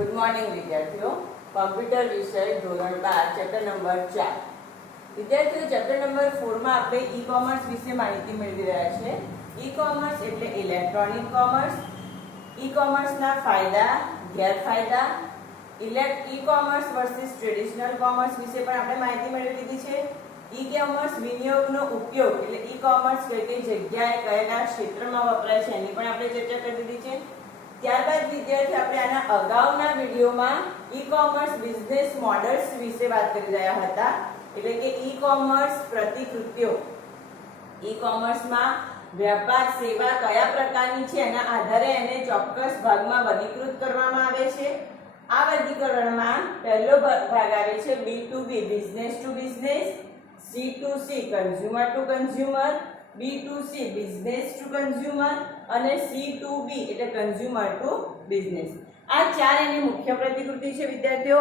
Good morning વિદ્યાર્થીઓ. Computer વિષય ધોરણ 12 ચેપ્ટર નંબર 4. વિદ્યાર્થીઓ, ચેપ્ટર નંબર 4 માં આપણે ઈ કોમર્સ વિશે માહિતી મેળવી રહ્યા છે. ઈ કોમર્સ એટલે ઇલેક્ટ્રોનિક કોમર્સ. ઈ કોમર્સના ફાયદા, ગેરફાયદા, e commerce versus traditional commerce વિશે પણ આપણે માહિતી મેળવી લીધી છે. ઈ કોમર્સ વિનિયોગનો ઉપયોગ એટલે ઈ કોમર્સ કઈ કઈ જગ્યાએ કયા ક્ષેત્રમાં વપરાય છે એની પણ આપણે ચર્ચા કરી દીધી છે. ત્યારબાદ વિદ્યાર્થી આપણે આના અગાઉના વિડીયોમાં ઈ કોમર્સ બિઝનેસ મોડલ્સ વિશે વાત કરી રહ્યા હતા, એટલે કે ઈ કોમર્સ પ્રતિકૃતિઓ. ઈ કોમર્સમાં વ્યાપાર સેવા કયા પ્રકારની છે એના આધારે એને ચોક્કસ ભાગમાં વર્ગીકૃત કરવામાં આવે છે. આ વર્ગીકરણમાં પહેલો ભાગ આવે છે B2B business to business, C2C consumer to consumer, B2C business to consumer અને C2B એટલે કન્ઝ્યુમર ટુ બિઝનેસ. આ ચાર એની મુખ્ય પ્રતિકૃતિ છે વિદ્યાર્થીઓ.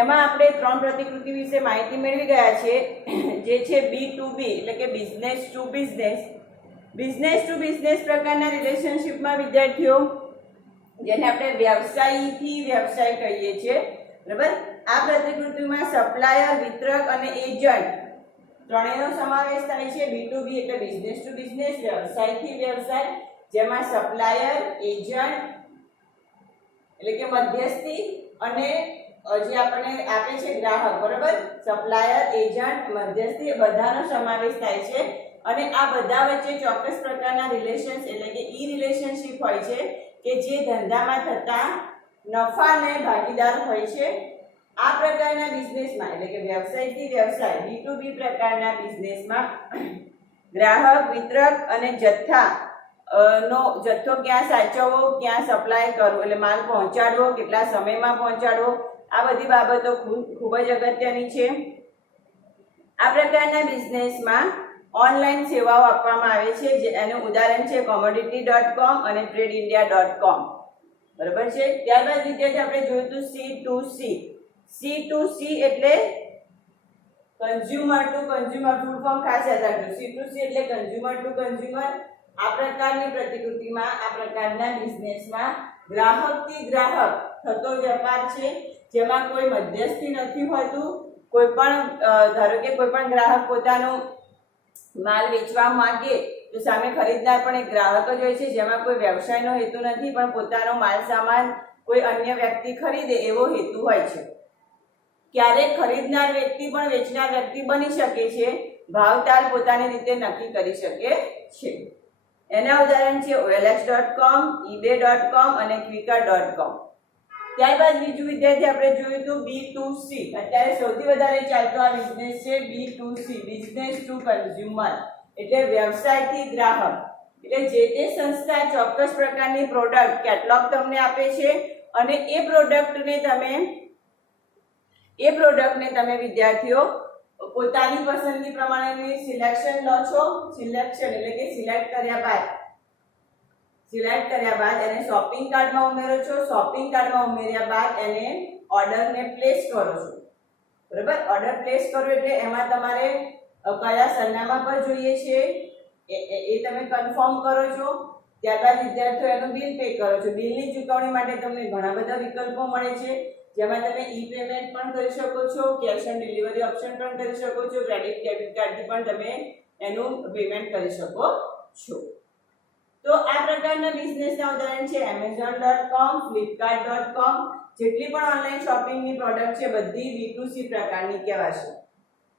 એમાં આપણે ત્રણ પ્રતિકૃતિ વિશે માહિતી મેળવી ગયા છે, જે છે B2B એટલે કે business to business. Business to business પ્રકારના રિલેશનશિપમાં વિદ્યાર્થીઓ જેને આપણે વ્યવસાયથી વ્યવસાય કહીએ છીએ, બરાબર. આ પ્રતિકૃતિમાં સપ્લાયર, વિતરક અને એજન્ટ ત્રણેયનો સમાવેશ થાય છે. B2B એટલે બિઝનેસ ટુ બિઝનેસ, વ્યવસાયથી વ્યવસાય, જેમાં સપ્લાયર, એજન્ટ એટલે કે મધ્યસ્થી અને જે આપણે આપે છે ગ્રાહક, બરાબર. સપ્લાયર, એજન્ટ, મધ્યસ્થી બધાનો સમાવેશ થાય છે. અને આ બધા વચ્ચે ચોક્કસ પ્રકારના રિલેશન્સ એટલે કે ઈ રિલેશનશિપ હોય છે કે જે ધંધામાં થતા નફાને ભાગીદાર હોય છે. આ પ્રકારના બિઝનેસમાં એટલે કે વ્યવસાયથી વ્યવસાય B2B પ્રકારના બિઝનેસમાં ગ્રાહક, વિતરક અને જથ્થો ક્યાં સાચવવો, ક્યાં સપ્લાય કરવો એટલે માલ પહોંચાડવો, કેટલા સમયમાં પહોંચાડવો, આ બધી બાબતો ખૂબ જ અગત્યની છે. આ પ્રકારના બિઝનેસમાં ઓનલાઈન સેવાઓ આપવામાં આવે છે, એનું ઉદાહરણ છે commodity.com અને tradeindia.com, બરાબર છે. ત્યારબાદ વિદ્યાર્થી આપણે જોયું હતું C2C. C2C એટલે consumer to consumer, full form ખાસ યાદ રાખજો. C2C એટલે કન્ઝ્યુમર ટુ કન્ઝ્યુમર. આ પ્રકારની પ્રતિકૃતિમાં આ પ્રકારના બિઝનેસમાં ગ્રાહકથી ગ્રાહક થતો વેપાર છે, જેમાં કોઈ મધ્યસ્થી નથી હોતું. કોઈ પણ ધારો કે કોઈ પણ ગ્રાહક પોતાનો માલ વેચવા માંગે તો સામે ખરીદનાર પણ એક ગ્રાહક જ હોય છે, જેમાં કોઈ વ્યવસાયનો હેતુ નથી, પણ પોતાનો માલ સામાન કોઈ અન્ય વ્યક્તિ ખરીદે એવો હેતુ હોય છે. ક્યારેક ખરીદનાર વ્યક્તિ પણ વેચનાર વ્યક્તિ બની શકે છે. ભાવતાલ પોતાની રીતે નક્કી કરી શકે છે. એના ઉદાહરણ છે OLX.com, eBay.com અને Quikr.com. ત્યારબાદ બીજું વિદ્યાર્થી આપણે જોયું હતું B2C. અત્યારે સૌથી વધારે ચાલતો આ બિઝનેસ છે B2C બિઝનેસ ટુ કન્ઝ્યુમર એટલે વ્યવસાયથી ગ્રાહક. એટલે જે તે સંસ્થા ચોક્કસ પ્રકારની પ્રોડક્ટ કેટલોગ તમને આપે છે અને એ પ્રોડક્ટને તમે વિદ્યાર્થીઓ પોતાની પસંદગી પ્રમાણેની સિલેક્શન લો છો. સિલેક્શન એટલે કે સિલેક્ટ કર્યા બાદ એને શોપિંગ કાર્ટમાં ઉમેરો છો. શોપિંગ કાર્ટમાં ઉમેર્યા બાદ એને ઓર્ડરને પ્લેસ કરો છો, બરાબર. ઓર્ડર પ્લેસ કરો એટલે એમાં તમારે કયા સરનામા પર જોઈએ છે એ તમે કન્ફર્મ કરો છો. ત્યારબાદ વિદ્યાર્થીઓ એનું બિલ પે કરો છો. બિલની ચૂકવણી માટે તમને ઘણા બધા વિકલ્પો મળે છે, જેમાં તમે ઈ પેમેન્ટ પણ કરી શકો છો, કેશ ઓન ડિલિવરી ઓપ્શન પણ કરી શકો છો, ક્રેડિટ ડેબિટ કાર્ડથી પણ તમે એનું પેમેન્ટ કરી શકો છો. તો આ પ્રકારના બિઝનેસના ઉદાહરણ છે Amazon.com, Flipkart.com. જેટલી પણ ઓનલાઈન શોપિંગની પ્રોડક્ટ છે બધી B2C પ્રકારની કહેવાશે,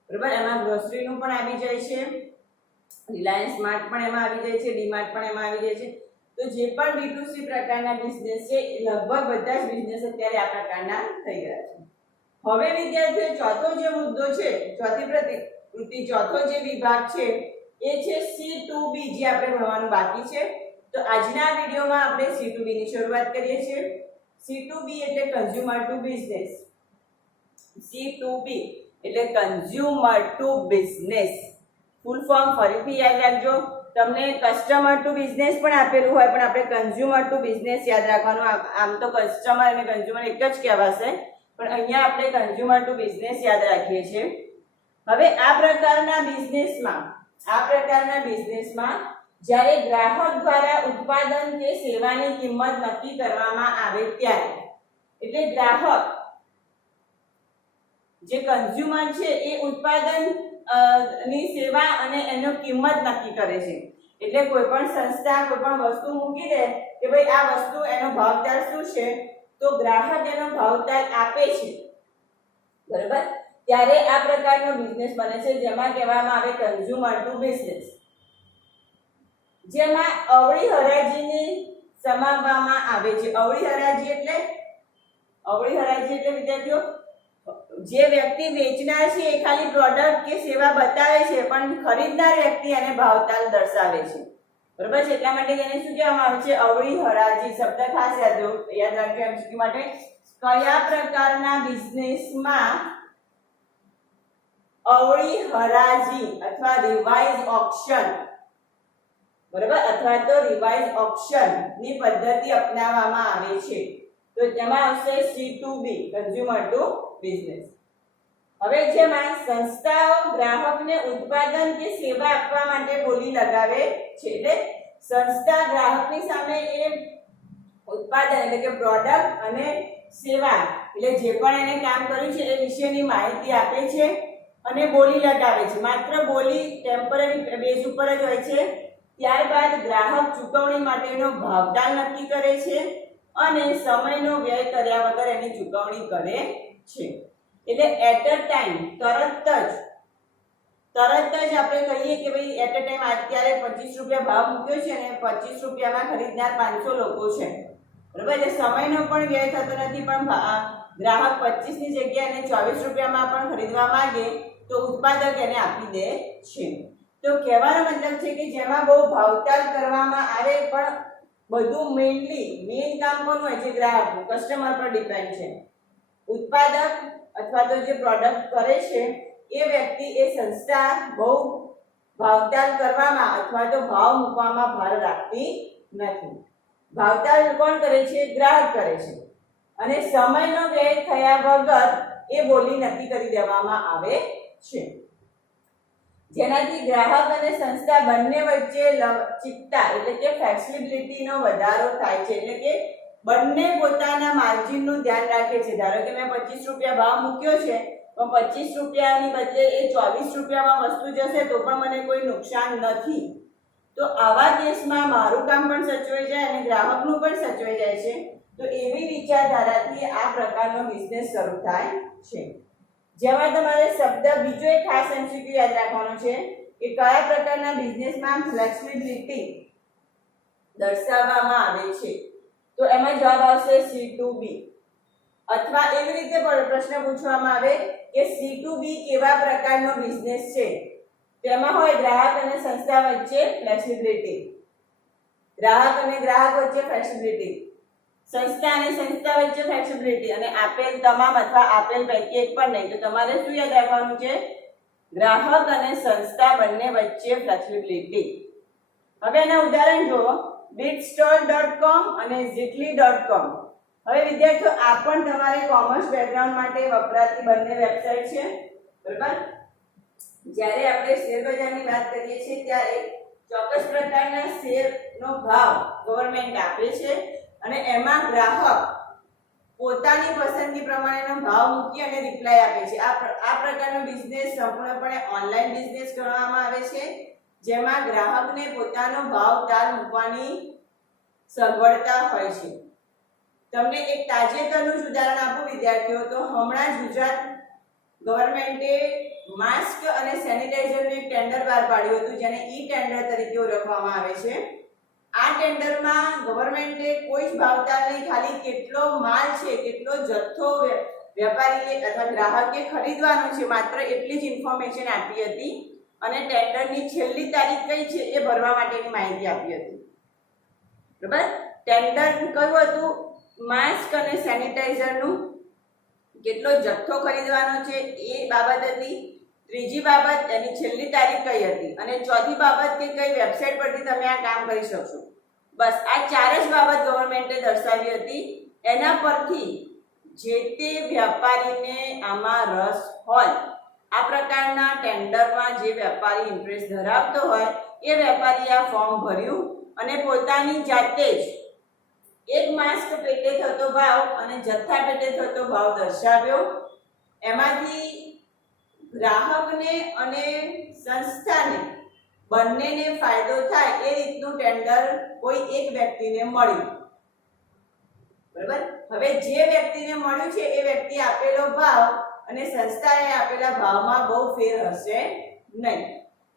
બરાબર. એમાં ગ્રોસરીનું પણ આવી જાય છે, રિલાયન્સ માર્ટ પણ એમાં આવી જાય છે, ડીમાર્ટ પણ એમાં આવી જાય છે. તો જે પણ B2C પ્રકારના બિઝનેસ છે લગભગ બધા જ બિઝનેસ અત્યારે આ પ્રકારના થઈ ગયા છે. હવે વિદ્યાર્થીઓ ચોથો જે મુદ્દો છે, ચોથી પ્રતિકૃતિ, ચોથો જે વિભાગ છે એ છે C2B, જે આપણે ભણવાનું બાકી છે. તો આજના વિડીયોમાં આપણે C2B ની શરૂઆત કરીએ છીએ. C2B એટલે કન્ઝ્યુમર ટુ બિઝનેસ. C2B એટલે consumer to business. Full form ફરીથી યાદ રાખજો. તમને કસ્ટમર ટુ બિઝનેસ પણ આપેલું હોય, પણ આપણે કન્ઝ્યુમર ટુ બિઝનેસ યાદ રાખવાનું. આમ તો કસ્ટમર અને કન્ઝ્યુમર એક જ કહેવાશે, પણ અહીંયા આપણે કન્ઝ્યુમર ટુ બિઝનેસ યાદ રાખીએ છીએ. હવે આ પ્રકારના બિઝનેસમાં જ્યારે ગ્રાહક દ્વારા ઉત્પાદન કે સેવાની કિંમત નક્કી કરવામાં આવે ત્યારે એટલે ગ્રાહક જે કન્ઝ્યુમર છે એ ઉત્પાદન ની સેવા અને એનો કિંમત નક્કી કરે છે. એટલે કોઈ પણ સંસ્થા કોઈ પણ વસ્તુ મૂકી દે કે ભાઈ આ વસ્તુ એનો ભાવતાલ શું છે, તો ગ્રાહક એનો ભાવતાલ આપે છે, બરાબર. ત્યારે આ પ્રકારનો બિઝનેસ બને છે જેમાં કહેવામાં આવે કન્ઝ્યુમર ટુ બિઝનેસ, જેમાં અવળી હરાજીને સમાવવામાં આવે છે. અવળી હરાજી એટલે વિદ્યાર્થીઓ, જે વ્યક્તિ વેચનાર છે એ ખાલી પ્રોડક્ટ કે સેવા બતાવે છે પણ ખરીદનાર વ્યક્તિ એને ભાવતાલ દર્શાવે છે, બરાબર છે. એટલા માટે તેને શું કહેવામાં આવે છે? અવળી હરાજી. શબ્દ ખાસ યાદ રાખજો એમસીક્યુ માટે. કયા પ્રકારના બિઝનેસમાં અવળી હરાજી અથવા રિવાઇઝ ઓક્શન, બરાબર, અથવા તો રિવાઇઝ ઓક્શન ની પદ્ધતિ અપનાવવામાં આવે છે? તો તેમાં આવશે C2B, કન્ઝ્યુમર ટુ બિઝનેસ. હવે જેમાં સંસ્થાઓ ગ્રાહકને ઉત્પાદન કે સેવા આપવા માટે બોલી લગાવે છે. એટલે સંસ્થા ગ્રાહકની સામે એ ઉત્પાદન એટલે કે પ્રોડક્ટ અને સેવા એટલે જે પણ એને કામ કર્યું છે એ વિશેની માહિતી આપે છે અને બોલી લગાવે છે. માત્ર બોલી ટેમ્પરરી બેઝ ઉપર જ હોય છે. ત્યારબાદ ગ્રાહક ચૂકવણી માટેનો ભાવતાલ નક્કી કરે છે અને સમયનો વ્યય કર્યા વગર એની ચૂકવણી કરે છે. એટલે એટ અ ટાઈમ, તરત જ આપણે કહીએ કે ભાઈ એટ અ ટાઈમ અત્યારે 25 રૂપિયા ભાવ મૂક્યો છે અને 25 રૂપિયામાં ખરીદનાર 500 લોકો છે, બરાબર. એટલે સમયનો પણ વ્યય થતો નથી, પણ ગ્રાહક 25 ની જગ્યાએ 24 રૂપિયામાં પણ ખરીદવા માંગે તો ઉત્પાદક એને આપી દે છે. તો કહેવાનો મતલબ છે કે જેમાં બહુ ભાવતાલ કરવામાં આવે પણ બધું મેઇન કામ કોનું હોય છે? ગ્રાહકનું, કસ્ટમર પર ડિપેન્ડ છે. ઉત્પાદક અથવા તો જે પ્રોડક્ટ કરે છે એ વ્યક્તિ એ સંસ્થા બહુ ભાવતાલ કરવામાં અથવા તો ભાવ મૂકવામાં ભાર રાખતી નથી. ભાવતાલ કોણ કરે છે? ગ્રાહક કરે છે. અને સમયનો વ્યય થયા વગર એ બોલી નક્કી કરી દેવામાં આવે છે, જેનાથી ગ્રાહક અને સંસ્થા બંને વચ્ચે લવચિકતા એટલે કે ફ્લેક્સિબિલિટીનો વધારો થાય છે. એટલે કે બંને પોતાના માર્જિનનું ધ્યાન રાખે છે. ધારો કે મેં 25 રૂપિયા ભાવ મૂક્યો છે તો 25 રૂપિયાની બદલે એ 24 રૂપિયામાં વસ્તુ જશે તો પણ મને કોઈ નુકસાન નથી. તો આવા કેસમાં મારું કામ પણ સચવાઈ જાય અને ગ્રાહકનું પણ સચવાઈ જાય છે. તો એવી વિચારધારાથી આ પ્રકારનો બિઝનેસ શરૂ થાય છે. જેમાં તમારે શબ્દ બીજો એક ખાસ એમસીક્યુ યાદ રાખવાનો છે કે કયા પ્રકારના બિઝનેસમાં ફ્લેક્સિબિલિટી દર્શાવવામાં આવે છે? તો એમાં જવાબ આવશે C2B. અથવા એવી રીતે પ્રશ્ન પૂછવામાં આવે કે C2B કેવા પ્રકારનો બિઝનેસ છે? તેમાં હોય ગ્રાહક અને સંસ્થા વચ્ચે ફ્લેક્સિબિલિટી, ગ્રાહક અને ગ્રાહક વચ્ચે ફ્લેક્સિબિલિટી, સંસ્થા અને સંસ્થા વચ્ચે ફ્લેક્સિબિલિટી, અને આપેલ તમામ અથવા આપેલ પૈકી એક પણ નહીં. તો તમારે શું યાદ રાખવાનું છે? ગ્રાહક અને સંસ્થા બંને વચ્ચે ફ્લેક્સિબિલિટી. હવે એના ઉદાહરણ જુઓ. bitstall.com અને zitli.com. હવે વિદ્યાર્થીઓ આ પણ તમારે કોમર્સ બેકગ્રાઉન્ડ માટે વપરાતી બંને વેબસાઇટ છે, બરાબર. જ્યારે આપણે શેર બજારની વાત કરીએ છીએ ત્યારે ચોક્કસ પ્રકારના શેરનો ભાવ ગવર્નમેન્ટ આપે છે અને એમાં ગ્રાહક પોતાની પસંદગી પ્રમાણેનો ભાવ મૂકી અને રિપ્લાય આપે છે. આ પ્રકારનો બિઝનેસ સંપૂર્ણપણે ઓનલાઈન બિઝનેસ ગણવામાં આવે છે, જેમાં ગ્રાહકને પોતાનો ભાવ તાલ મૂકવાની સગવડતા હોય છે. તમને એક તાજેતરનું જ ઉદાહરણ આપું વિદ્યાર્થીઓ, તો હમણાં જ ગુજરાત ગવર્નમેન્ટે માસ્ક અને સેનિટાઈઝરનું એક ટેન્ડર બહાર પાડ્યું હતું, જેને ઈ ટેન્ડર તરીકે ઓળખવામાં આવે છે. આ ટેન્ડરમાં ગવર્નમેન્ટે કોઈ જ ભાવતાલ નહીં, ખાલી કેટલો માલ છે, કેટલો જથ્થો વેપારીએ અથવા ગ્રાહકે ખરીદવાનો છે, માત્ર એટલી જ ઇન્ફોર્મેશન આપી હતી અને ટેન્ડરની છેલ્લી તારીખ કઈ છે એ ભરવા માટેની માહિતી આપી હતી, બરાબર. ટેન્ડર કયું હતું? માસ્ક અને સેનિટાઈઝરનું કેટલો જથ્થો ખરીદવાનો છે એ બાબત હતી. ત્રીજી બાબત એની છેલ્લી તારીખ કઈ હતી, અને ચોથી બાબત કે કઈ વેબસાઇટ પરથી તમે આ કામ કરી શકશો. બસ આ ચાર જ બાબત ગવર્નમેન્ટે દર્શાવી હતી. એના પરથી જે તે વ્યાપારીને આમાં રસ હોય, આ પ્રકારના ટેન્ડરમાં જે વેપારી ઇન્ટરેસ્ટ ધરાવતો હોય એ વેપારીએ આ ફોર્મ ભર્યું અને પોતાની જાતે જ એક માસ્ક પેટે થતો ભાવ અને જથ્થા પેટે થતો ભાવ દર્શાવ્યો. એમાંથી ગ્રાહકને અને સંસ્થાને બંનેને ફાયદો થાય એ રીતનું ટેન્ડર કોઈ એક વ્યક્તિને મળ્યું. બરાબર. હવે જે વ્યક્તિને મળ્યું છે એ વ્યક્તિ આપેલો ભાવ અને સંસ્થાએ આપેલા ભાવમાં બહુ ફેર હશે નહીં.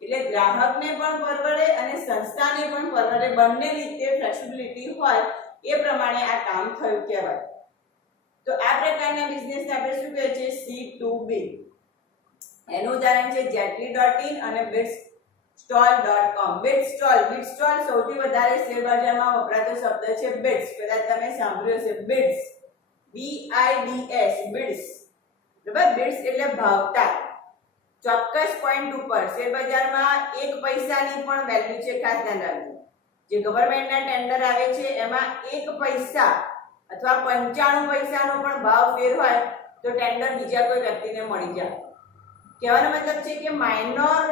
એટલે ગ્રાહકને પણ પરવડે અને સંસ્થાને પણ પરવડે, બંને રીતે ફ્લેક્સિબિલિટી હોય એ પ્રમાણે આ કામ થયું કહેવાય. તો આ પ્રકારના બિઝનેસને આપણે શું કહે છે? C2B. એનું ઉદાહરણ છે jetly.in અને bidstall.com. bidstall સૌથી વધારે શેર બજારમાં વપરાતો શબ્દ છે bids. કદાચ તમે સાંભળ્યું હશે bids, BIDS, bids. બરાબર. bids એટલે ભાવતાલ. ચોક્કસ પોઈન્ટ ઉપર શેર બજારમાં 1 પૈસાની પણ વેલ્યુ છે, ખાસ ધ્યાન રાખજો. જે ગવર્નમેન્ટના ટેન્ડર આવે છે એમાં 1 પૈસા અથવા 95 પૈસાનો પણ ભાવ ફેર હોય તો ટેન્ડર બીજા કોઈ વ્યક્તિને મળી જાય. કહેવાનો મતલબ છે કે માઇનોર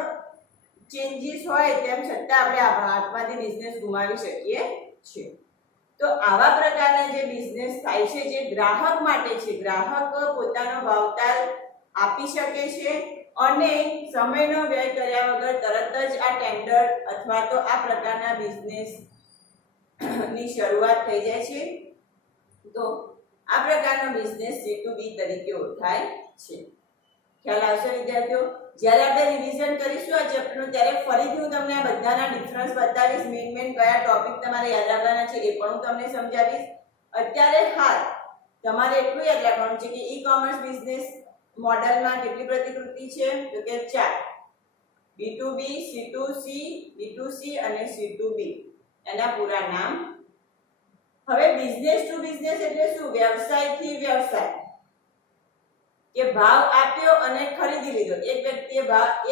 ચેન્જીસ હોય તેમ છતાં આપણે આ ભાગમાંથી બિઝનેસ ગુમાવી શકીએ છીએ. તો આવા પ્રકારના જે બિઝનેસ થાય છે જે ગ્રાહક માટે છે, ગ્રાહક પોતાનો ભાવતાલ આપી શકે છે અને સમયનો વ્યય કર્યા વગર તરત જ આ ટેન્ડર અથવા તો આ પ્રકારના બિઝનેસ ની શરૂઆત થઈ જાય છે. તો આ પ્રકારનો બિઝનેસ C2B તરીકે ઓળખાય છે. ખ્યાલ આવશે વિદ્યાર્થીઓ? જ્યારે આપણે રિવિઝન કરીશું આ ચેપ્ટરનું ત્યારે ફરીથી હું તમને આ બધાના ડિફરન્સ બતાવીશ. મેઇન કયા ટોપિક તમારે યાદ રાખવાના છે એ પણ હું તમને સમજાવીશ. અત્યારે હાલ તમારે એટલું યાદ રાખવાનું છે કે ઈ-કોમર્સ બિઝનેસ મોડલમાં કેટલી પ્રતિકૃતિ છે? તો કે 4. B2B, C2C, B2C અને C2B એના પૂરા નામ. હવે બિઝનેસ ટુ બિઝનેસ એટલે શું? વ્યવસાયથી વ્યવસાય. કે ભાવ આપ્યો અને ખરીદી લીધો. એક વ્યક્તિએ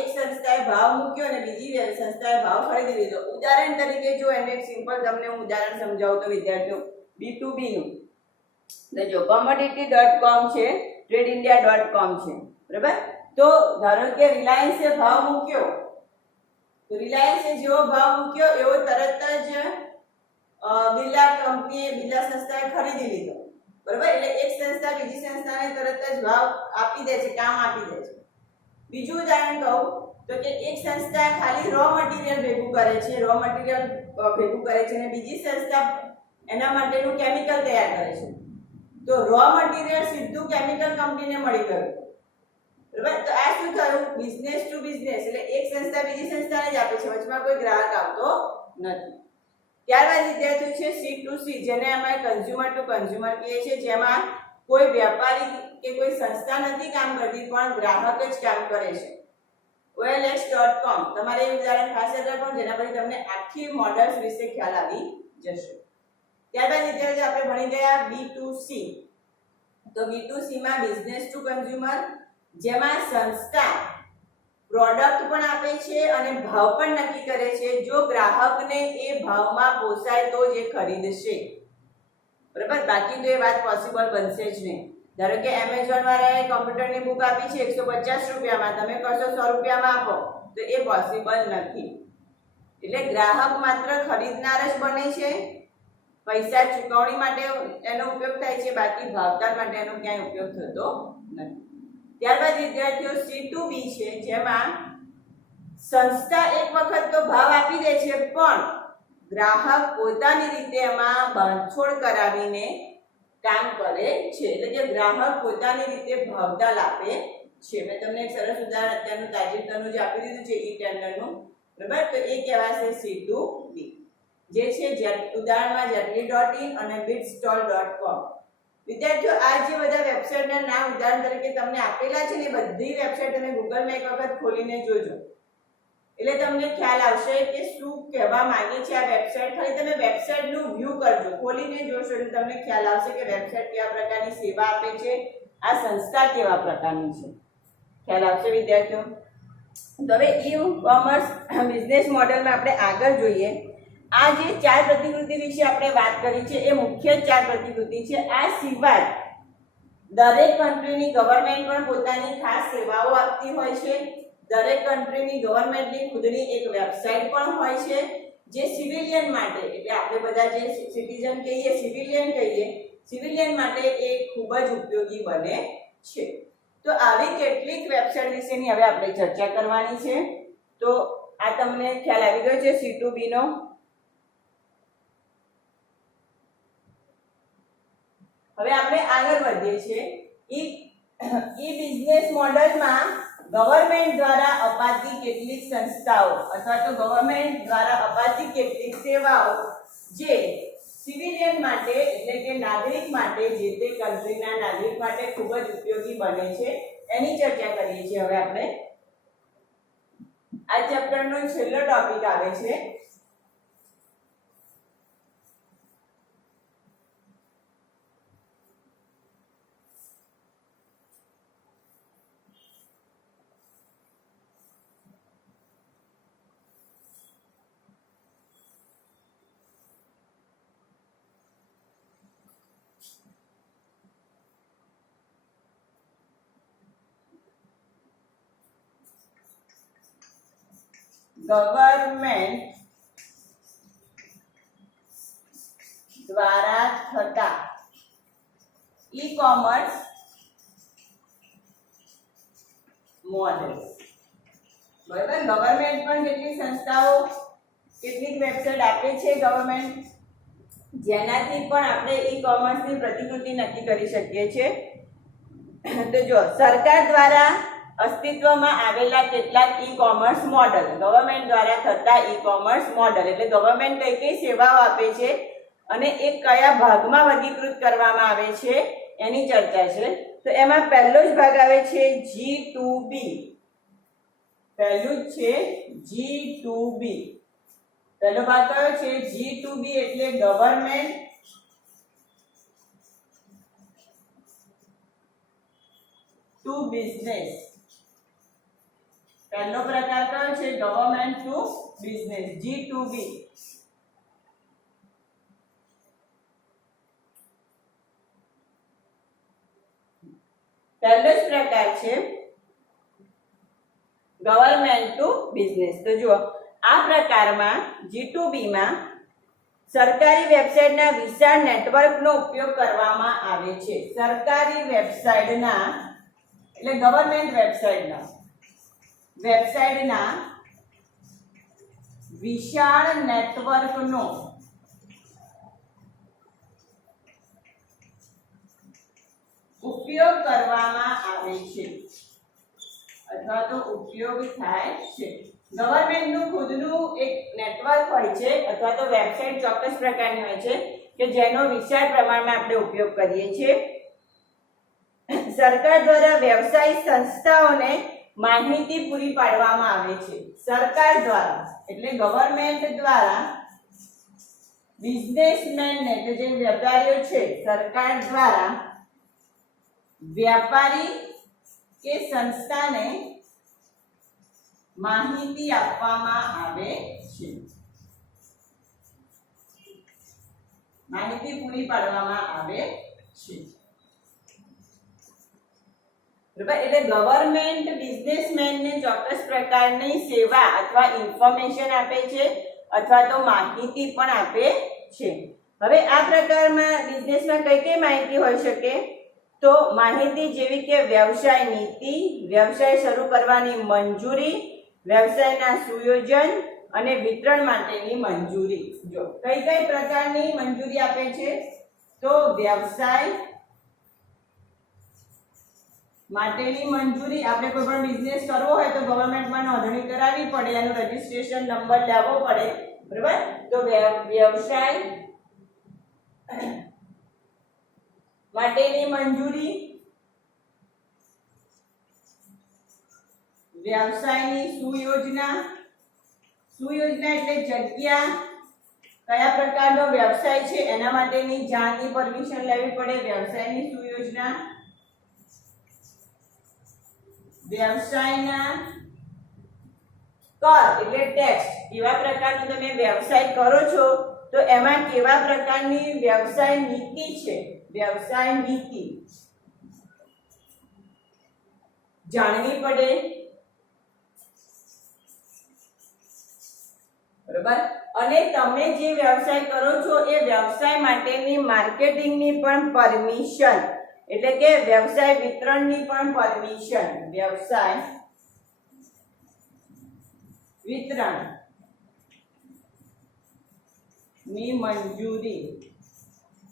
એક સંસ્થાએ ભાવ મૂક્યો અને બીજી સંસ્થાએ ભાવ ખરીદી લીધો. ઉદાહરણ તરીકે જો એને સિમ્પલ તમને હું ઉદાહરણ સમજાવું તો વિદ્યાર્થીઓ B2B નું જો commodity.com છે, tradeindia.com છે. બરાબર. તો ધારો કે રિલાયન્સે ભાવ મૂક્યો તો રિલાયન્સે જેવો ભાવ મૂક્યો એવો તરત જ બિરલા કંપનીએ, બિરલા સંસ્થાએ ખરીદી લીધો. બરાબર. એટલે એક સંસ્થા બીજી સંસ્થાને તરત જ ભાવ આપી દે છે, કામ આપી દે છે. બીજું ઉદાહરણ કહું તો કે એક સંસ્થા ખાલી રો મટીરીયલ ભેગું કરે છે, અને બીજી સંસ્થા એના માટેનું કેમિકલ તૈયાર કરે છે. તો રો મટીરીયલ સીધું કેમિકલ કંપનીને મળી ગયું. બરાબર. તો આ શું થયું? Business to business. એટલે એક સંસ્થા બીજી સંસ્થાને જ આપે છે, વચમાં કોઈ ગ્રાહક આવતો નથી. ત્યારબાદ વિદ્યાર્થીઓ છે C2C, જેને અમે કન્ઝ્યુમર ટુ કન્ઝ્યુમર કહીએ છીએ, જેમાં કોઈ વેપારી કે કોઈ સંસ્થા નથી કામ કરતી પણ ગ્રાહક જ કામ કરે છે. OLX.com તમારે એ ઉદાહરણ ખાસ યાદ રાખવાનું, જેના પરથી તમને આખી મોડલ્સ વિશે ખ્યાલ આવી જશે. ત્યારબાદ વિદ્યાર્થીઓ આપણે ભણી ગયા B2C. તો B2C માં બિઝનેસ ટુ કન્ઝ્યુમર, જેમાં સંસ્થા પ્રોડક્ટ પણ આપે છે અને ભાવ પણ નક્કી કરે છે. જો ગ્રાહકને એ ભાવમાં પોસાય તો જ એ ખરીદશે. બરાબર. બાકી તો એ વાત પોસિબલ બનશે જ નહીં. ધારો કે એમેઝોન વાળાએ કોમ્પ્યુટરની બુક આપી છે 150 રૂપિયામાં, તમે કહશો 100 રૂપિયામાં આપો, તો એ પોસિબલ નથી. એટલે ગ્રાહક માત્ર ખરીદનાર જ બને છે. પૈસા ચૂકવણી માટે એનો ઉપયોગ થાય છે, બાકી ભાવતાલ માટે એનો ક્યાંય ઉપયોગ થતો નથી. ત્યારબાદ વિદ્યાર્થીઓ C2B છે, જેમાં સંસ્થા એક વખત તો ભાવ આપી દે છે પણ ગ્રાહક પોતાની રીતે એમાં બાંધછોડ કરાવીને કામ કરે છે. એટલે કે ગ્રાહક પોતાની રીતે ભાવતાલ આપે છે. મેં તમને એક સરસ ઉદાહરણ અત્યારનું તાજેતરનું જે આપી દીધું છે ઈ-ટેન્ડરનું. બરાબર. તો એ કહેવાશે C2B, જે છે ઉદાહરણમાં jetly.in અને bidstall.com. વિદ્યાર્થીઓ આ જે બધા વેબસાઇટના નામ ઉદાહરણ તરીકે તમને આપેલા છે ને એ બધી વેબસાઇટ તમે ગૂગલમાં એક વખત ખોલીને જોજો, એટલે તમને ખ્યાલ આવશે કે શું કહેવા માંગે છે આ વેબસાઇટ. ખાલી તમે વેબસાઇટનું વ્યૂ કરજો, ખોલીને જોશો એટલે તમને ખ્યાલ આવશે કે વેબસાઇટ કેવા પ્રકારની સેવા આપે છે, આ સંસ્થા કેવા પ્રકારની છે. ખ્યાલ આવશે વિદ્યાર્થીઓ? તો હવે ઈ-કોમર્સ બિઝનેસ મોડેલમાં આપણે આગળ જોઈએ. આ જે 4 પ્રતિકૃતિ વિશે આપણે વાત કરી છે એ મુખ્ય 4 પ્રતિકૃતિ છે. આ સિવાય દરેક કન્ટ્રીની ગવર્નમેન્ટ પણ પોતાની ખાસ સેવાઓ આપતી હોય છે. દરેક કન્ટ્રીની ગવર્નમેન્ટની ખુદની એક વેબસાઇટ પણ હોય છે, જે સિવિલિયન માટે એટલે આપણે બધા જે સિટીઝન કહીએ સિવિલિયન માટે એ ખૂબ જ ઉપયોગી બને છે. તો આવી કેટલીક વેબસાઇટ વિશેની હવે આપણે ચર્ચા કરવાની છે. તો આ તમને ખ્યાલ આવી ગયો છે C2B નો. હવે આપણે આગળ વધીએ છીએ. ઈ બિઝનેસ મોડલમાં ગવર્નમેન્ટ દ્વારા અપાતી કેટલીક સંસ્થાઓ અથવા તો ગવર્નમેન્ટ દ્વારા અપાતી કેટલીક સેવાઓ જે સિવિલિયન માટે એટલે કે નાગરિક માટે જે તે કન્ટ્રીના નાગરિક માટે ખૂબ જ ઉપયોગી બને છે એની ચર્ચા કરીએ છીએ. હવે આપણે આ ચેપ્ટરનો છેલ્લો ટોપિક આવે છે ગવર્નમેન્ટ દ્વારા થતા ઈ કોમર્સ મોડેલ. બરાબર, ગવર્નમેન્ટ પણ કેટલીક સંસ્થાઓ કેટલીક વેબસાઇટ આપે છે ગવર્નમેન્ટ જેનાથી પણ આપણે ઈ કોમર્સની પ્રતિકૃતિ નક્કી કરી શકીએ છીએ. તો જો સરકાર દ્વારા અસ્તિત્વમાં આવેલા કેટલાક ઈ કોમર્સ મોડલ, ગવર્નમેન્ટ દ્વારા થતા ઈ કોમર્સ મોડલ એટલે ગવર્નમેન્ટ કઈ કઈ સેવાઓ આપે છે અને એ કયા ભાગમાં વર્ગીકૃત કરવામાં આવે છે એની ચર્ચા છે. તો એમાં પહેલો જ ભાગ આવે છે G2B. પહેલું જ છે G2B. પહેલો ભાગ કયો છે? G2B એટલે ગવર્નમેન્ટ ટુ બિઝનેસ. પહેલો પ્રકાર કયો છે? Government to business, G2B. પહેલો જ પ્રકાર છે ગવર્નમેન્ટ ટુ બિઝનેસ. તો જુઓ આ પ્રકારમાં G2B માં સરકારી વેબસાઇટના વિશાળ નેટવર્કનો ઉપયોગ કરવામાં આવે છે. સરકારી વેબસાઇટના એટલે ગવર્નમેન્ટ વેબસાઇટના વિશાળ નેટવર્કનો ઉપયોગ કરવામાં આવે છે અથવા તો ઉપયોગ થાય છે. ગવર્નમેન્ટનું ખુદનું એક નેટવર્ક હોય છે અથવા તો વેબસાઇટ ચોક્કસ પ્રકારની હોય છે કે જેનો વિશાળ પ્રમાણમાં આપણે ઉપયોગ કરીએ છીએ. સરકાર દ્વારા વ્યવસાયિક સંસ્થાઓને માહિતી પૂરી પાડવામાં આવે છે. સરકાર દ્વારા એટલે ગવર્નમેન્ટ દ્વારા બિઝનેસમેનને કે જે વેપારીઓ છે સરકાર દ્વારા વ્યાપારી કે સંસ્થાને માહિતી આપવામાં આવે છે, માહિતી પૂરી પાડવામાં આવે છે. બરાબર, એટલે ગવર્નમેન્ટ બિઝનેસમેનને ચોક્કસ પ્રકારની સેવા અથવા ઇન્ફોર્મેશન આપે છે અથવા તો માહિતી પણ આપે છે. હવે આ પ્રકારમાં બિઝનેસમાં કઈ કઈ માહિતી હોઈ શકે? તો માહિતી જેવી કે વ્યવસાય નીતિ, વ્યવસાય શરૂ કરવાની મંજૂરી, વ્યવસાયના સુયોજન અને વિતરણ માટેની મંજૂરી. જો કઈ કઈ પ્રકારની મંજૂરી આપે છે? તો વ્યવસાય માટેની મંજૂરી. આપણે કોઈ પણ બિઝનેસ કરવો હોય તો ગવર્નમેન્ટમાં નોંધણી કરાવવી પડે, એનો રજિસ્ટ્રેશન નંબર લેવો પડે. બરાબર, તો વ્યવસાય માટેની મંજૂરી, વ્યવસાયની સુયોજના. સુયોજના એટલે જગ્યા, કયા પ્રકારનો વ્યવસાય છે એના માટેની જાણની પરમિશન લેવી પડે, વ્યવસાયની સુયોજના. વ્યવસાયના કર એટલે ટેક્સ, કેવા પ્રકારનો તમે વ્યવસાય કરો છો તો એમાં કેવા પ્રકારની વ્યવસાય નીતિ છે, વ્યવસાય નીતિ જાણવી પડે. બરાબર. અને તમે જે વ્યવસાય કરો છો એ વ્યવસાય માટેની માર્કેટિંગની પણ પરમિશન, એટલે કે વ્યવસાય વિતરણની પણ પરમિશન, વ્યવસાય વિતરણ ની મંજૂરી,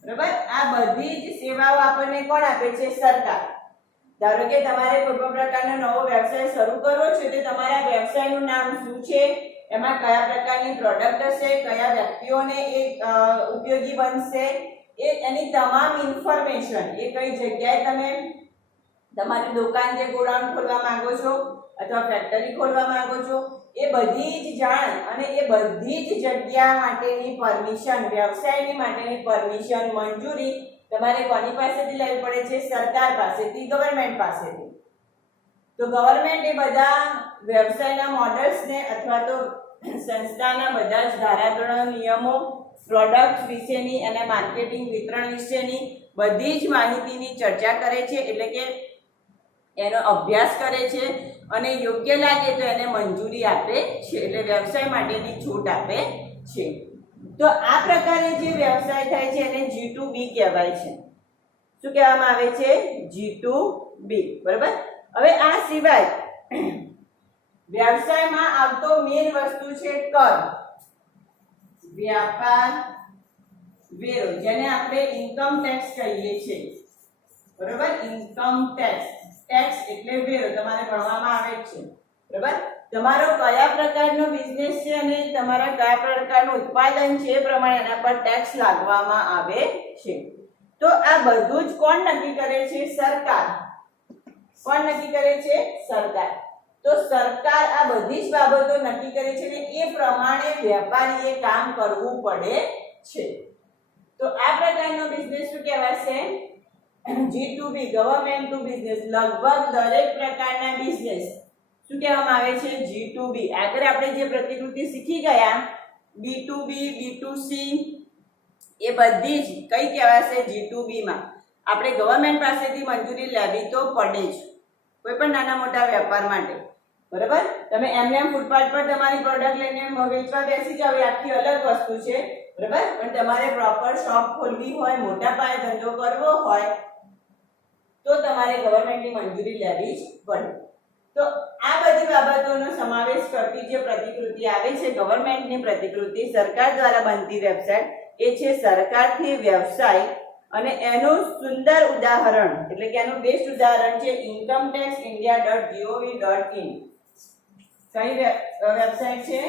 બરાબર. આ બધી જ સેવાઓ આપણને કોણ આપે છે? સરકાર. ધારો કે તમારે કોઈ પણ પ્રકારનો નવો વ્યવસાય શરૂ કરવો છે તો તમારા વ્યવસાયનું નામ શું છે, એમાં કયા પ્રકારની પ્રોડક્ટ હશે, કયા વ્યક્તિઓને એ ઉપયોગી બનશે, એની તમામ ઇન્ફોર્મેશન, એ કઈ જગ્યાએ તમે તમારી દુકાન કે ગોડાઉન ખોલવા માંગો છો અથવા ફેક્ટરી ખોલવા માંગો છો, એ બધી જ જાણ અને એ બધી જ જગ્યા માટેની પરમિશન, વ્યવસાયની માટેની પરમિશન, મંજૂરી તમારે કોની પાસેથી લેવી પડે છે? સરકાર પાસેથી, ગવર્નમેન્ટ પાસેથી. તો ગવર્નમેન્ટ એ બધા વ્યવસાયના મોડલ્સને અથવા તો સંસ્થાના બધા જ ધારાધોરણો, નિયમો, પ્રોડક્ટ વિશેની અને માર્કેટિંગ વિતરણ વિશેની બધી જ માહિતીની ચર્ચા કરે છે, એટલે કે એનો અભ્યાસ કરે છે અને યોગ્ય લાગે તો એને મંજૂરી આપે છે, એટલે વ્યવસાય માટેની છૂટ આપે છે. તો આ પ્રકારે જે વ્યવસાય થાય છે એને G2B કહેવાય છે. શું કહેવામાં આવે છે? G2B. બરાબર. હવે આ સિવાય વ્યવસાયમાં આવતો મેઇન વસ્તુ છે કર, વ્યાપાર વેરો, જેને આપણે ઇન્કમ ટેક્સ કહીએ છીએ. બરાબર. ઇન્કમ ટેક્સ, ટેક્સ એટલે વેરો, તમારે ભણવામાં આવે છે. બરાબર. તમારો કયા પ્રકારનો બિઝનેસ છે અને તમારા કયા પ્રકારનું ઉત્પાદન છે એ પ્રમાણે એના પર ટેક્સ લાગવામાં આવે છે. તો આ બધું જ કોણ નક્કી કરે છે? સરકાર. કોણ નક્કી કરે છે? સરકાર. તો સરકાર આ બધી જ બાબતો નક્કી કરે છે અને એ પ્રમાણે વેપારીએ કામ કરવું પડે છે. તો આ પ્રકારનો બિઝનેસ શું કહેવાશે? G2B, government to business. લગભગ દરેક પ્રકારના બિઝનેસ શું કહેવામાં આવે છે? G2B. આગળ આપણે જે પ્રતિકૃતિ શીખી ગયા B2B, B2C, એ બધી જ કઈ કહેવાશે? G2B માં. આપણે ગવર્નમેન્ટ પાસેથી મંજૂરી લેવી તો પડે જ, કોઈ પણ નાના મોટા વેપાર માટે. બરાબર. તમે એમ ફૂટપાથ પર તમારી પ્રોડક્ટ લઈને વેચવા બેસી જાવ એ આખી અલગ વસ્તુ છે. બરાબર. પણ તમારે પ્રોપર શોપ ખોલવી હોય, મોટા પાયે ધંધો કરવો હોય તો તમારે ગવર્નમેન્ટની મંજૂરી લેવી જ પડે. તો આ બધી બાબતોનો સમાવેશ કરતી જે પ્રતિકૃતિ આવે છે, ગવર્નમેન્ટની પ્રતિકૃતિ, સરકાર દ્વારા બનતી વેબસાઇટ, એ છે સરકારથી વ્યવસાય. અને એનું સુંદર ઉદાહરણ, એટલે કે એનું બેસ્ટ ઉદાહરણ છે incometaxindia.gov.in. કઈ વેબસાઇટ છે?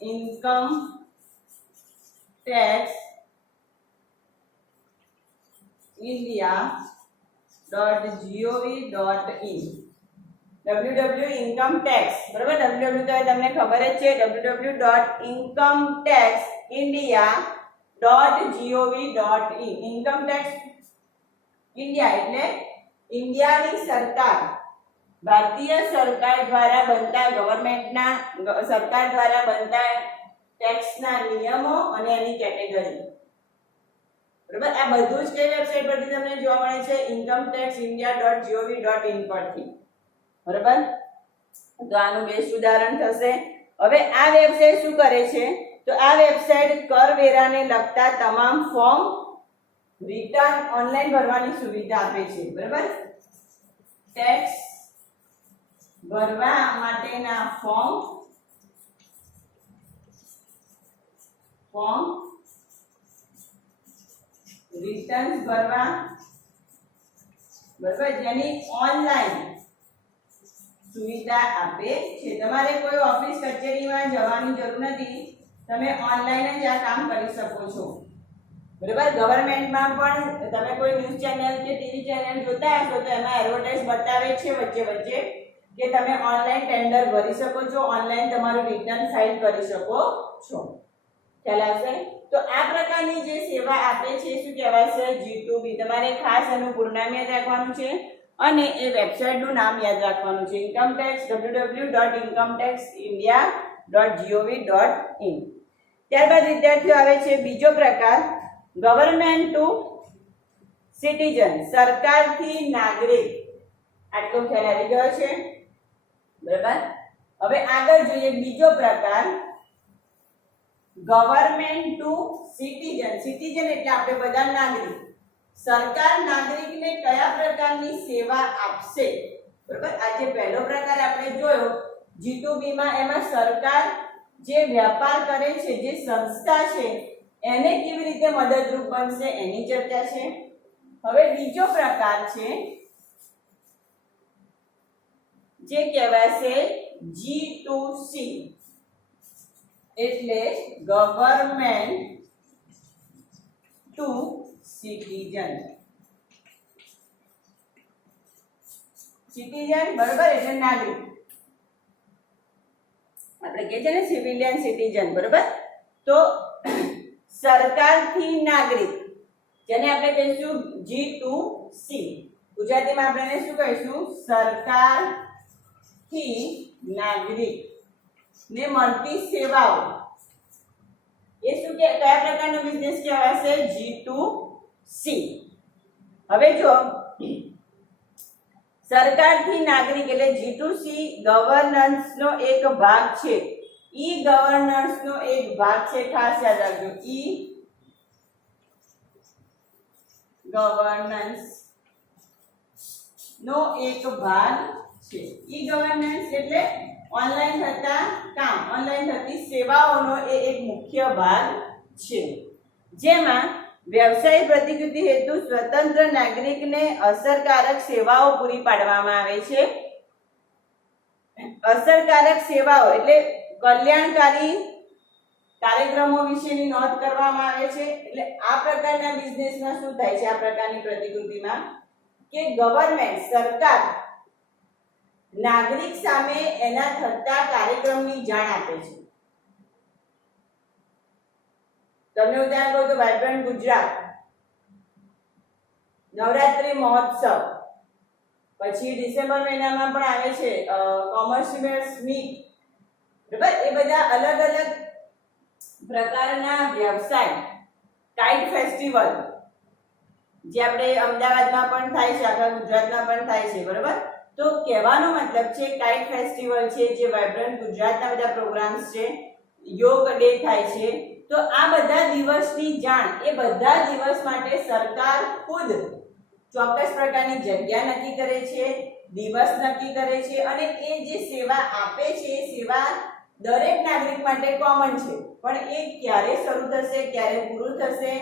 incometaxindia.gov.in. www.incometax, બરાબર. www તો તમને ખબર જ છે, www.incometaxindia.gov.in. ઇન્કમટેક્સ ઇન્ડિયા એટલે ઇન્ડિયાની સરકાર, ભારતીય સરકાર દ્વારા બનતા, ગવર્નમેન્ટના સરકાર દ્વારા બનતા ટેક્સના નિયમો અને એની કેટેગરી. બરાબર. આ બધું જ કઈ વેબસાઇટ પરથી તમને જોવા મળે છે? incometaxindia.gov.in પરથી. બરાબર. તો આનું બેસ્ટ ઉદાહરણ થશે. હવે આ વેબસાઇટ શું કરે છે? તો આ વેબસાઇટ કરવેરાને લગતા તમામ ફોર્મ, રિટર્ન ઓનલાઈન ભરવાની સુવિધા આપે છે. બરાબર. ટેક્સ ભરવા માટેના ફોર્મ રિટર્ન ભરવા, બરાબર, જેની ઓનલાઈન સુવિધા આપે છે. તમારે કોઈ ઓફિસ કચેરીમાં જવાની જરૂર નથી, તમે ઓનલાઈન જ આ કામ કરી શકો છો. બરાબર. ગવર્નમેન્ટમાં પણ તમે કોઈ ન્યૂઝ ચેનલ કે ટીવી ચેનલ જોતા હશો તો એમાં એડવર્ટાઇઝ બતાવે છે વચ્ચે વચ્ચે કે તમે ઓનલાઈન ટેન્ડર ભરી શકો છો, ઓનલાઈન તમારું રિટર્ન ફાઇલ કરી શકો છો. ખ્યાલ આવશે? તો આ પ્રકારની જે સેવા આપે છે શું કહેવાય છે? G2B. તમારે ખાસ એનું પૂરું નામ યાદ રાખવાનું છે અને એ વેબસાઇટનું નામ યાદ રાખવાનું છે. Income tax, www.incometaxindia.gov.in. ત્યારબાદ વિદ્યાર્થીઓ આવે છે બીજો પ્રકાર, ગવર્નમેન્ટ ટુ સિટીઝન, સરકારથી નાગરિક. આટલો ખ્યાલ આવી ગયો છે. બરાબર. હવે આગળ જોઈએ બીજો પ્રકાર, ગવર્મેન્ટ ટુ સિટીઝન. સિટીઝન એટલે આપણે બધા નાગરિક. સરકાર નાગરિકને કયા પ્રકારની સેવા આપશે? બરાબર. આ જે પહેલો પ્રકાર આપણે જોયો G2B માં, એમાં સરકાર જે વ્યાપાર કરે છે, જે સંસ્થા છે, એને કેવી રીતે મદદરૂપ બનશે એની ચર્ચા છે. હવે બીજો પ્રકાર છે જે કહેવાય છે G2C, એટલે ગવર્મેન્ટ ટુ સિટીઝન. સિટીઝન બરાબર એટલે નાગરિક. આપણે કહે છે ને સિવિલિયન સિટીઝન, બરાબર. તો સરકારથી નાગરિક, જેને આપણે કહીશું G2C. ગુજરાતીમાં આપણે એને શું કહીશું? સરકારથી નાગરિક ને મળતી સેવાઓ. એ શું કે કયા પ્રકારનો બિઝનેસ કહેવાય છે? G2C. હવે જો સરકારથી નાગરિક એટલે G2C ગવર્નન્સ નો એક ભાગ છે. ઈ ગવર્નન્સ નો એક ભાગ છે, ખાસ યાદ રાખજો. ઈ ગવર્નન્સ નો એક ભાગ છે. ઈ ગવર્નન્સ એટલે ઓનલાઈન થતા કામ, ઓનલાઈન થતી સેવાઓનો એ એક મુખ્ય ભાગ છે, જેમાં વ્યવસાય પ્રતિકૃતિ હેતુ સ્વતંત્ર નાગરિકને અસરકારક સેવાઓ પૂરી પાડવામાં આવે છે. અસરકારક સેવાઓ એટલે કલ્યાણકારી કાર્યક્રમો વિશેની નોંધ કરવામાં આવે છે. એટલે આ પ્રકારના બિઝનેસમાં શું થાય છે? આ પ્રકારની પ્રતિકૃતિમાં કે ગવર્નમેન્ટ, સરકાર નાગરિક સામે એના થતા કાર્યક્રમની જાણ આપે છે. તમને ઉદાહરણ કહું તો વાઇબ્રન્ટ ગુજરાત, નવરાત્રી મહોત્સવ, પછી ડિસેમ્બર મહિનામાં પણ આવે છે કોમર્શિયલ મીટ, બરાબર. એ બધા અલગ અલગ પ્રકારના વ્યવસાય. કાઇટ ફેસ્ટિવલ જે આપણે અમદાવાદમાં પણ થાય છે, આખા ગુજરાતમાં પણ થાય છે, બરાબર. તો કહેવાનો મતલબ છે કાઇટ ફેસ્ટિવલ છે, જે વાઇબ્રન્ટ ગુજરાતના બધા પ્રોગ્રામ્સ છે, યોગ ડે થાય છે. તો આ બધા દિવસની જાણ, એ બધા દિવસ માટે સરકાર ખુદ ચોક્કસ પ્રકારની જગ્યા નક્કી કરે છે, દિવસ નક્કી કરે છે, અને એ જે સેવા આપે છે એ સેવા દરેક નાગરિક માટે કોમન છે. પણ એ ક્યારે શરૂ થશે, ક્યારે પૂરું થશે,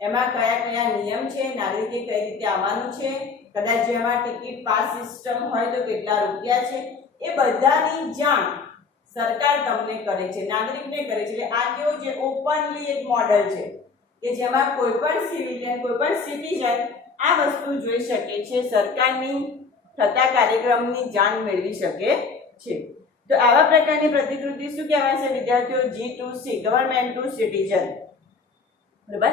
એમાં કયા કયા નિયમ છે, નાગરિકે કઈ રીતે આવવાનું છે, કદાચ જેમાં ટિકિટ પાસ સિસ્ટમ હોય તો કેટલા રૂપિયા છે, એ બધાની જાણ સરકાર તમને કરે છે, નાગરિકને કરે છે. એટલે આ કેવું છે? ઓપનલી એક મોડેલ છે કે જેમાં કોઈ પણ સિવિલિયન, કોઈ પણ સિટીઝન આ વસ્તુ જોઈ શકે છે, સરકારની થતા કાર્યક્રમની જાણ મેળવી શકે છે. તો આવા પ્રકારની પ્રતિકૃતિ શું કહેવાય છે વિદ્યાર્થીઓ? G2C, ગવર્નમેન્ટ ટુ સિટીઝન, બરાબર.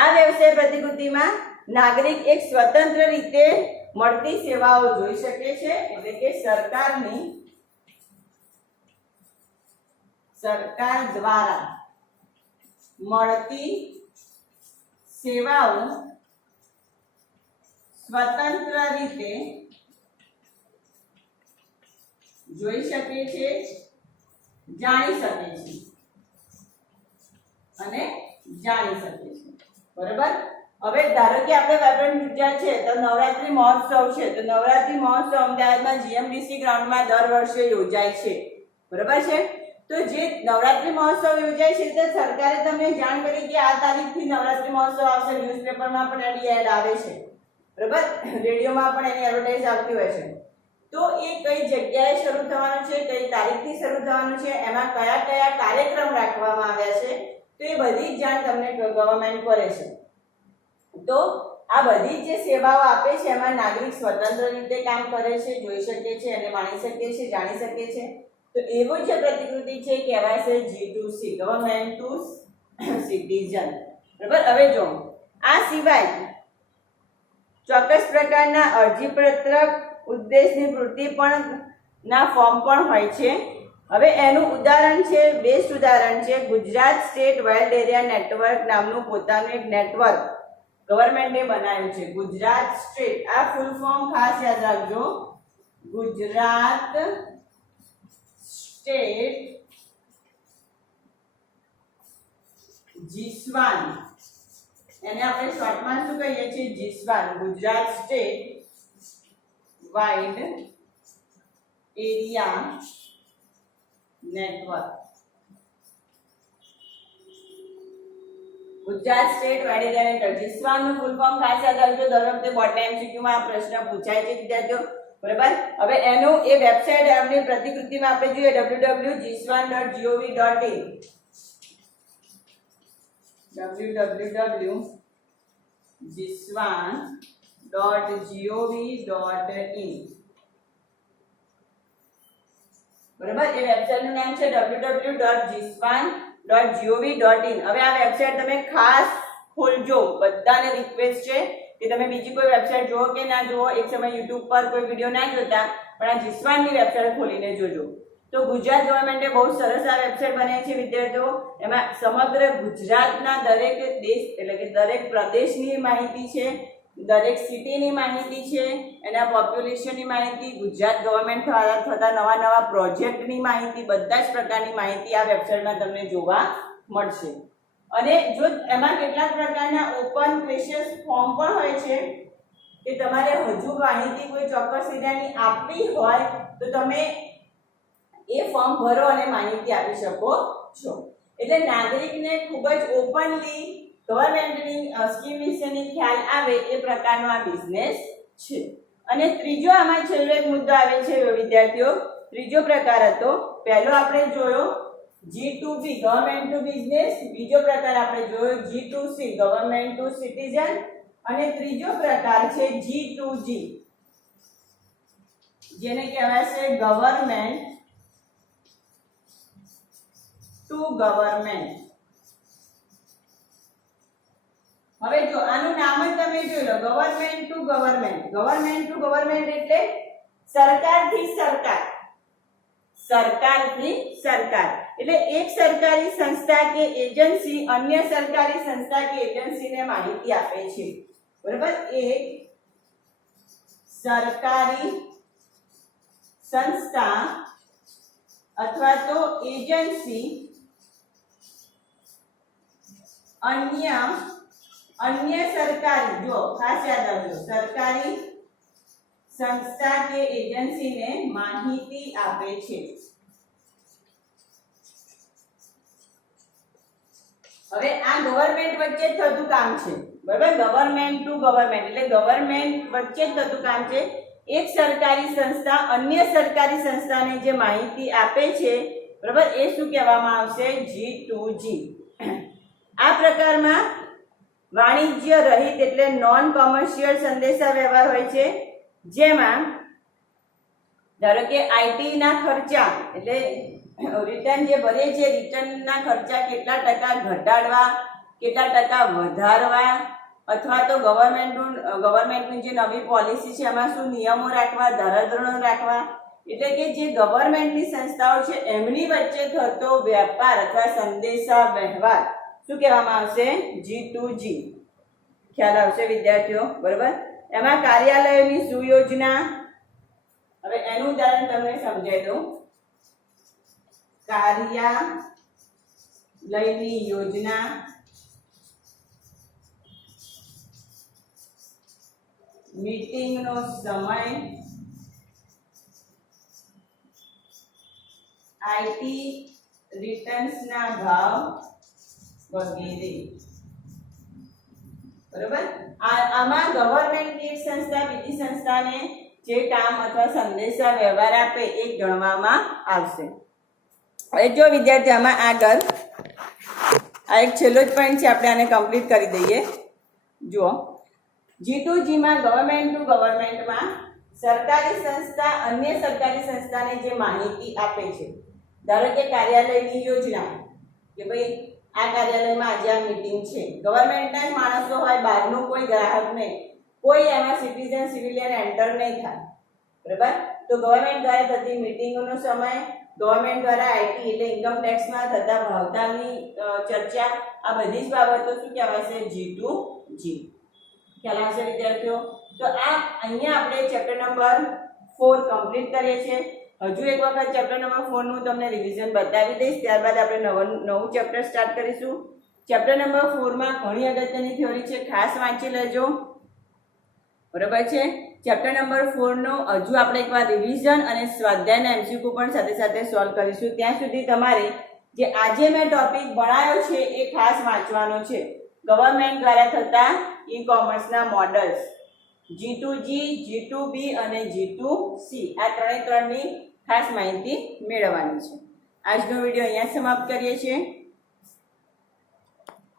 આ વ્યવસાય પ્રતિકૃતિમાં નાગરિક એક સ્વતંત્ર રીતે મળતી સેવાઓ જોઈ શકે છે, એટલે કે સરકાર દ્વારા મળતી સેવાઓ સ્વતંત્ર રીતે જોઈ શકે છે, જાણી શકે છે અને જાણી શકે છે, બરાબર. હવે ધારો કે આપણે વાઇબ્રન્ટ ગુજરાત છે તો નવરાત્રી મહોત્સવ છે, તો નવરાત્રી મહોત્સવ અમદાવાદમાં GMDC ગ્રાઉન્ડમાં દર વર્ષે યોજાય છે, બરાબર છે. તો જે નવરાત્રી મહોત્સવ યોજાય છે તો સરકારે તમને જાણ કરી કે આ તારીખથી નવરાત્રી મહોત્સવ આવશે, ન્યૂઝપેપરમાં પણ એની એડ આવે છે, બરાબર, રેડિયોમાં પણ એની એડવર્ટાઇઝ આવતી હોય છે. તો એ કઈ જગ્યાએ શરૂ થવાનું છે, કઈ તારીખથી શરૂ થવાનું છે, એમાં કયા કયા કાર્યક્રમ રાખવામાં આવ્યા છે, તો એ બધી જ જાણ તમને ગવર્નમેન્ટ કરે છે. તો આ બધી જે સેવાઓ આપે છે એમાં નાગરિક સ્વતંત્ર રીતે કામ કરે છે, જોઈ શકે છે અને માણી શકે છે, જાણી શકે છે. તો એવું જે પ્રતિકૃતિ છે કહેવાય છે G2C, ગવર્નમેન્ટ ટુ સિટીઝન, બરાબર. હવે જો આ સિવાય ચોક્કસ પ્રકારના અરજીપત્રક, ઉદ્દેશની પૂર્તિ પણ ના ફોર્મ પણ હોય છે. હવે એનું ઉદાહરણ છે, બેસ્ટ ઉદાહરણ છે Gujarat state wild area network નામનું પોતાનું એક નેટવર્ક ગવર્નમેન્ટે બનાવ્યું છે. ગુજરાત સ્ટેટ, આ ફૂલ ફોર્મ ખાસ યાદ રાખજો, ગુજરાત સ્ટેટ જીસ્વાન, એને આપણે શોર્ટમાં શું કહીએ છીએ? જીસ્વાન, Gujarat state wide area network. Gujarat state wide area network. જીસ્વાનનું ફૂલ ફોર્મ ખાસ યાદ રાખજો. દર વખતે બોર્ડ MCQ માં આ પ્રશ્ન પૂછાય છે વિદ્યાર્થીઓ. બરાબર. હવે એનું એ વેબસાઇટ આપણી પ્રતિકૃતિમાં આપણે જોઈએ www.jiswan.gov.in www.jiswan.gov.in. બરાબર. એ વેબસાઇટનું નામ છે www.jiswan.gov.in. હવે આ વેબસાઇટ તમે ખાસ ખોલજો. બધાને રિક્વેસ્ટ છે કે તમે બીજી કોઈ વેબસાઇટ જુઓ કે ના જુઓ, એક સમય YouTube પર કોઈ વિડિયો ના જોતા, પણ આ જીસ્વાનની વેબસાઇટ ખોલીને જોજો. તો ગુજરાત ગવર્મેન્ટે બહુ સરસ આ વેબસાઇટ બનાવી છે વિદ્યાર્થીઓ. એમાં સમગ્ર ગુજરાતના દરેક દેશ એટલે કે દરેક પ્રદેશની માહિતી છે, દરેક સિટીની માહિતી છે, એના પોપ્યુલેશનની માહિતી, ગુજરાત ગવર્મેન્ટ દ્વારા થતા નવા નવા પ્રોજેક્ટની માહિતી, બધા જ પ્રકારની માહિતી આ વેબસાઇટમાં તમને જોવા મળશે. અને જો એમાં કેટલાક પ્રકારના ઓપન ક્વેશ્ચન્સ ફોર્મ પણ હોય છે કે તમારે હજુ માહિતી કોઈ ચોક્કસ એરિયાની આપવી હોય તો તમે એ ફોર્મ ભરો અને માહિતી આપી શકો છો. એટલે નાગરિકને ખૂબ જ ઓપનલી ગવર્મેન્ટની સ્કીમ વિશેની ખ્યાલ આવે એ પ્રકારનો આ બિઝનેસ છે. અને ત્રીજો આમાં છેલ્લો એક મુદ્દો આવે છે વિદ્યાર્થીઓ. ત્રીજો પ્રકાર હતો, પહેલો આપણે જોયો G2B ગવર્મેન્ટ ટુ બિઝનેસ, બીજો પ્રકાર આપણે જોયો G2C ગવર્મેન્ટ ટુ સિટીઝન, અને ત્રીજો પ્રકાર છે G2G જેને કહેવાય છે ગવર્મેન્ટ ટુ ગવર્મેન્ટ. હવે જો આનું નામ જ તમે જોઈ લો, government to government. Government to government એટલે સરકારથી સરકાર, સરકારથી સરકાર. એટલે એક સરકારી સંસ્થા કે એજન્સી અન્ય સરકારી સંસ્થા કે એજન્સીને માહિતી આપે છે. બરાબર. એક સરકારી સંસ્થા અથવા તો એજન્સી અન્ય સરકારી, જો ખાસ યાદ રાખજો, સરકારી સંસ્થા કે એજન્સીને માહિતી આપે છે. હવે આ ગવર્મેન્ટ વચ્ચે જ થતું કામ છે. બરાબર. ગવર્મેન્ટ ટુ ગવર્મેન્ટ એટલે ગવર્મેન્ટ વચ્ચે જ થતું કામ છે. એક સરકારી સંસ્થા અન્ય સરકારી સંસ્થાને જે માહિતી આપે છે, બરાબર, એ શું કહેવામાં આવશે? G2G. આ પ્રકારમાં વાણિજ્ય રહિત એટલે નોન કોમર્શિયલ સંદેશા વ્યવહાર હોય છે, જેમાં ધારો કે આઈટી ના ખર્ચા એટલે રિટર્ન જે ભરે છે, રિટર્નના ખર્ચા કેટલા ટકા ઘટાડવા, કેટલા ટકા વધારવા, અથવા તો ગવર્મેન્ટની જે નવી પોલિસી છે એમાં શું નિયમો રાખવા, ધારાધોરણો રાખવા. એટલે કે જે ગવર્મેન્ટની સંસ્થાઓ છે એમની વચ્ચે થતો વેપાર અથવા સંદેશા વ્યવહાર શું કહેવામાં આવશે? G2G. ખ્યાલ આવશે વિદ્યાર્થીઓ? બરાબર. એમાં કાર્યાલયોની સુયોજના, હવે એનું ઉદાહરણ તમને સમજાવી દઉં. કાર્યાલયની યોજના, મીટિંગનો સમય, આઈટી રિટર્ન્સના ભાવ વગેરે. બરોબર. આમાં ગવર્મેન્ટની એક સંસ્થા બીજી સંસ્થાને જે કામ અથવા સંદેશા વ્યવહાર આપે એ ગણવામાં આવશે. હવે જો વિદ્યાર્થી આમાં આગળ આ એક છેલ્લો જ પોઈન્ટ છે, આપણે આને કમ્પ્લીટ કરી દઈએ. જુઓ, G2G માં ગવર્મેન્ટ ટુ ગવર્મેન્ટમાં સરકારી સંસ્થા અન્ય સરકારી સંસ્થાને જે માહિતી આપે છે, ધારો કે કાર્યાલયની યોજના કે ભાઈ આ કાર્યાલયમાં આજે આ મીટિંગ છે, ગવર્મેન્ટના જ માણસો હોય, બહારનું કોઈ ગ્રાહક નહીં, કોઈ એમાં સિટીઝન સિવિલિયન એન્ટર નહીં થાય. બરાબર. તો ગવર્મેન્ટ દ્વારા થતી મીટિંગોનો સમય, ગવર્મેન્ટ દ્વારા આઈટી એટલે ઇન્કમ ટેક્સમાં થતા ભાવતાલની ચર્ચા, આ બધી જ બાબતો શું કહેવાય છે? G2G. ખ્યાલ આવશે વિદ્યાર્થીઓ? તો આ અહીંયા આપણે ચેપ્ટર નંબર 4 કમ્પ્લીટ કરીએ છીએ. હજુ એક વખત ચેપ્ટર નંબર 4 નું તમને રિવિઝન બતાવી દઈશ, ત્યારબાદ આપણે નવું ચેપ્ટર સ્ટાર્ટ કરીશું. ચેપ્ટર નંબર 4 માં ઘણી અગત્યની થિયરી છે, ખાસ વાંચી લેજો. બરાબર છે. ચેપ્ટર નંબર 4 નો હજુ આપણે એકવાર રિવિઝન અને સ્વાધ્યાયના એમસીક્યુ પણ સાથે સાથે સોલ્વ કરીશું. ત્યાં સુધી તમારે જે આજે મેં ટોપિક ભણાયો છે એ ખાસ વાંચવાનો છે. ગવર્નમેન્ટ દ્વારા થતા ઈ કોમર્સના મોડલ્સ G2G, G2B અને G2C આ ત્રણેની ખાસ માહિતી મેળવવાની છે. આજનો વિડીયો અહીંયા સમાપ્ત કરીએ છીએ.